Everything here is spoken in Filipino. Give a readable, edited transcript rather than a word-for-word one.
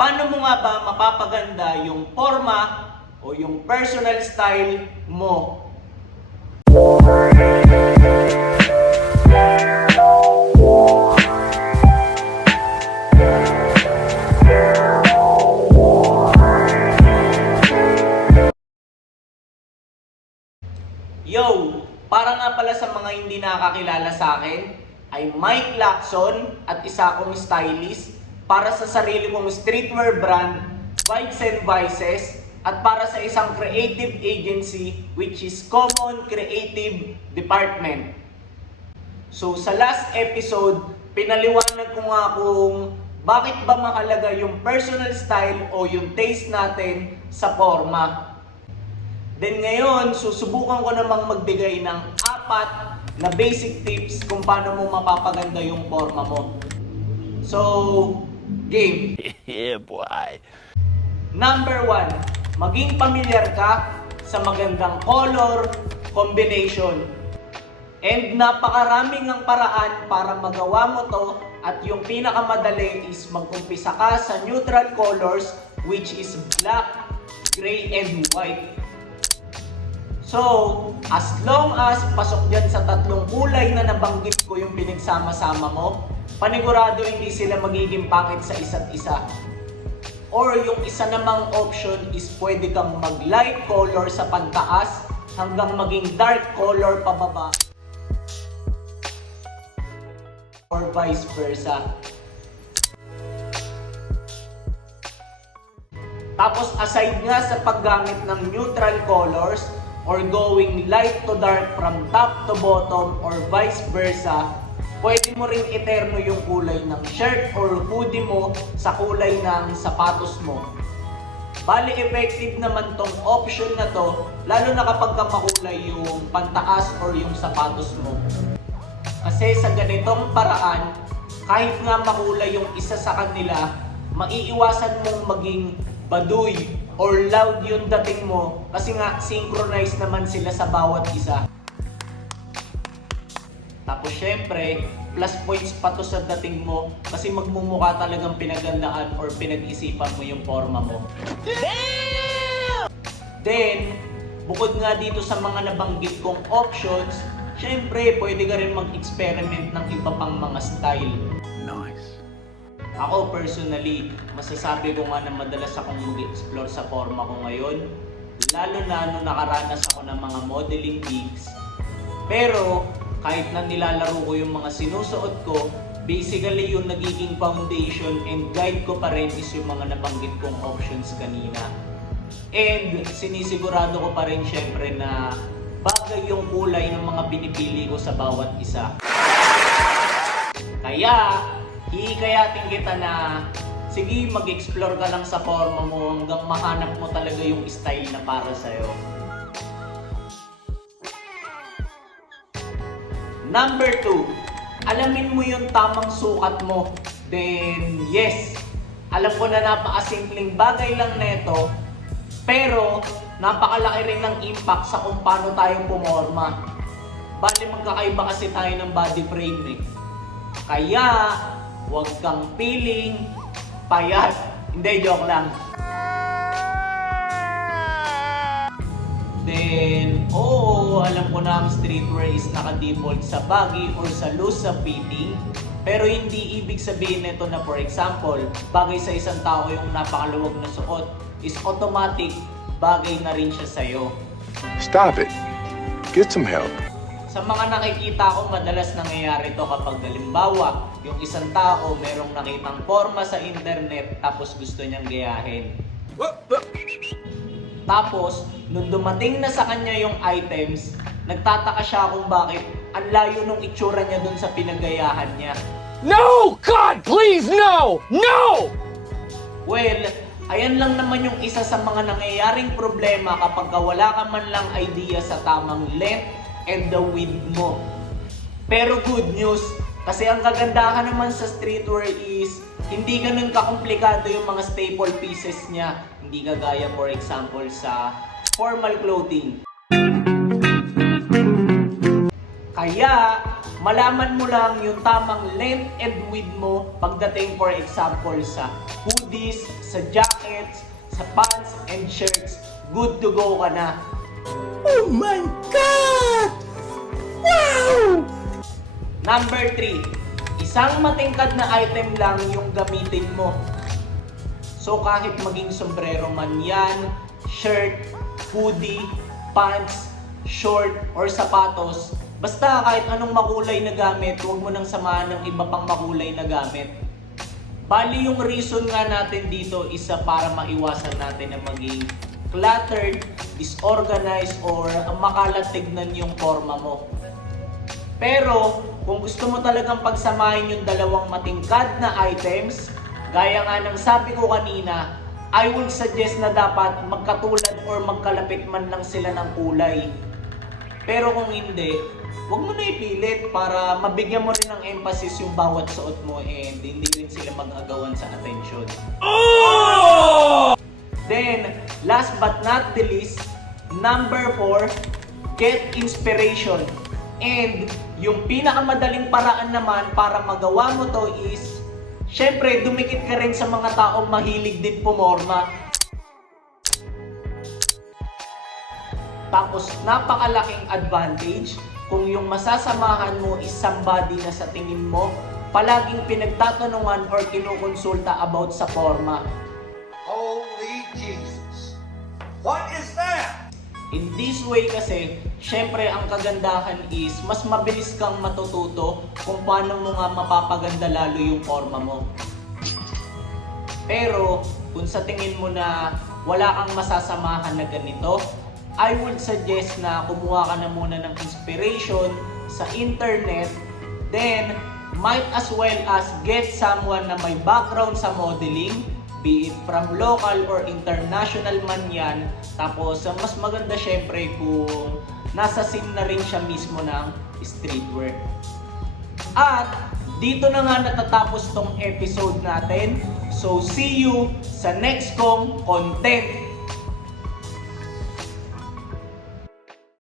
Paano mo nga ba mapapaganda yung forma o yung personal style mo? Yo! Para nga pala sa mga hindi nakakilala sa akin, ay Mike Lacson at isa akong stylist para sa sarili kong streetwear brand, Vibes and Vices, at para sa isang creative agency which is Common Creative Department. So sa last episode, pinaliwanag ko nga kung bakit ba mahalaga yung personal style o yung taste natin sa forma. Then ngayon, susubukan ko namang magbigay ng 4 na basic tips kung paano mo mapapaganda yung forma mo. So, game! Yeah, boy! Number 1, maging pamilyar ka sa magandang color combination. And napakaraming ang paraan para magawa mo to, at yung pinakamadali is mag-umpisa ka sa neutral colors which is black, gray, and white. So, as long as pasok dyan sa 3 kulay na nabanggit ko yung pinagsama-sama mo, panigurado hindi sila magiging pangit sa isa't isa. Or yung isa namang option is pwede kang mag-light color sa pantaas hanggang maging dark color pababa. Or vice versa. Tapos aside nga sa paggamit ng neutral colors, or going light to dark from top to bottom or vice versa, pwede mo ring iterno yung kulay ng shirt or hoodie mo sa kulay ng sapatos mo. Bali effective naman tong option na to, lalo na kapag makulay yung pantaas or yung sapatos mo. Kasi sa ganitong paraan, kahit nga makulay yung isa sa kanila, maiiwasan mong maging baduy or loud yung dating mo kasi nga synchronized naman sila sa bawat isa. Tapos syempre, plus points pa to sa dating mo kasi magmumukha talagang pinagandaan or pinag-isipan mo yung forma mo. Damn! Then, bukod nga dito sa mga nabanggit kong options, syempre pwede ka rin mag-experiment ng iba pang mga style. Nice. Ako personally, masasabi ko nga na madalas akong mag-explore sa forma ko ngayon, lalo na nung nakaranas ako ng mga modeling gigs. Pero kahit na nilalaro ko yung mga sinusuot ko, basically yung nagiging foundation and guide ko pa rin is yung mga nabanggit kong options kanina. And sinisigurado ko pa rin syempre na bagay yung kulay ng mga pinipili ko sa bawat isa. Kaya hihikayatin kita na sige, mag-explore ka lang sa forma mo hanggang mahanap mo talaga yung style na para sa'yo. Number 2, alamin mo yung tamang sukat mo. Then yes, alam ko na napakasimpleng bagay lang neto, pero napakalaki rin ng impact sa kung paano tayo pumorma. Bali magkakaiba kasi tayo ng body frame eh. Kaya huwag kang piling payat. Hindi, joke lang. Then, alam ko na ang streetwear is naka-default sa baggy or sa loose sa fitting. Pero hindi ibig sabihin nito na for example, bagay sa isang tao yung napakaluwag na suot is automatic bagay na rin siya sa'yo. Stop it. Get some help. Sa mga nakikita ko, madalas nangyayari to kapag halimbawa, yung isang tao merong nakitang forma sa internet tapos gusto niyang gayahin. Tapos, nung dumating na sa kanya yung items, nagtataka siya kung bakit ang layo nung itsura niya dun sa pinagayahan niya. No! God, please, no! No! Well, ayan lang naman yung isa sa mga nangyayaring problema kapag wala ka man lang idea sa tamang length and the width mo. Pero good news, kasi ang kagandahan naman sa streetwear is hindi ganun kakomplikado yung mga staple pieces niya. Hindi kagaya for example sa formal clothing. Kaya malaman mo lang yung tamang length and width mo pagdating for example sa hoodies, sa jackets, sa pants and shirts. Good to go ka na. Oh my God! Wow! Number 3, isang matingkad na item lang yung gamitin mo. So kahit maging sombrero man yan, shirt, hoodie, pants, short, or sapatos, basta kahit anong makulay na gamit, huwag mo nang samahan ng iba pang makulay na gamit. Bali yung reason nga natin dito isa para maiwasan natin na maging cluttered, disorganized, or makalat tignan yung forma mo. Pero kung gusto mo talagang pagsamahin yung dalawang matingkad na items, gaya nga ng sabi ko kanina, I would suggest na dapat magkatulad or magkalapit man lang sila ng kulay. Pero kung hindi, huwag mo na ipilit para mabigyan mo rin ng emphasis yung bawat suot mo and hindi rin sila mag-agawan sa attention. Then, last but not the least, number 4, get inspiration. And yung pinakamadaling paraan naman para magawa mo to is, syempre, dumikit ka rin sa mga taong mahilig din pumorma. Tapos, napakalaking advantage kung yung masasamahan mo is somebody na sa tingin mo palaging pinagtatanungan or kinukonsulta about sa forma. Holy Jesus! What is that? In this way kasi, syempre ang kagandahan is mas mabilis kang matututo kung paano mo nga mapapaganda lalo yung forma mo. Pero kung sa tingin mo na wala kang masasamahan na ganito, I would suggest na kumuha ka na muna ng inspiration sa internet, then might as well as get someone na may background sa modeling, be it from local or international man yan. Tapos mas maganda syempre kung nasa scene na rin siya mismo ng streetwear. At dito na nga natatapos tong episode natin. So see you sa next kong content.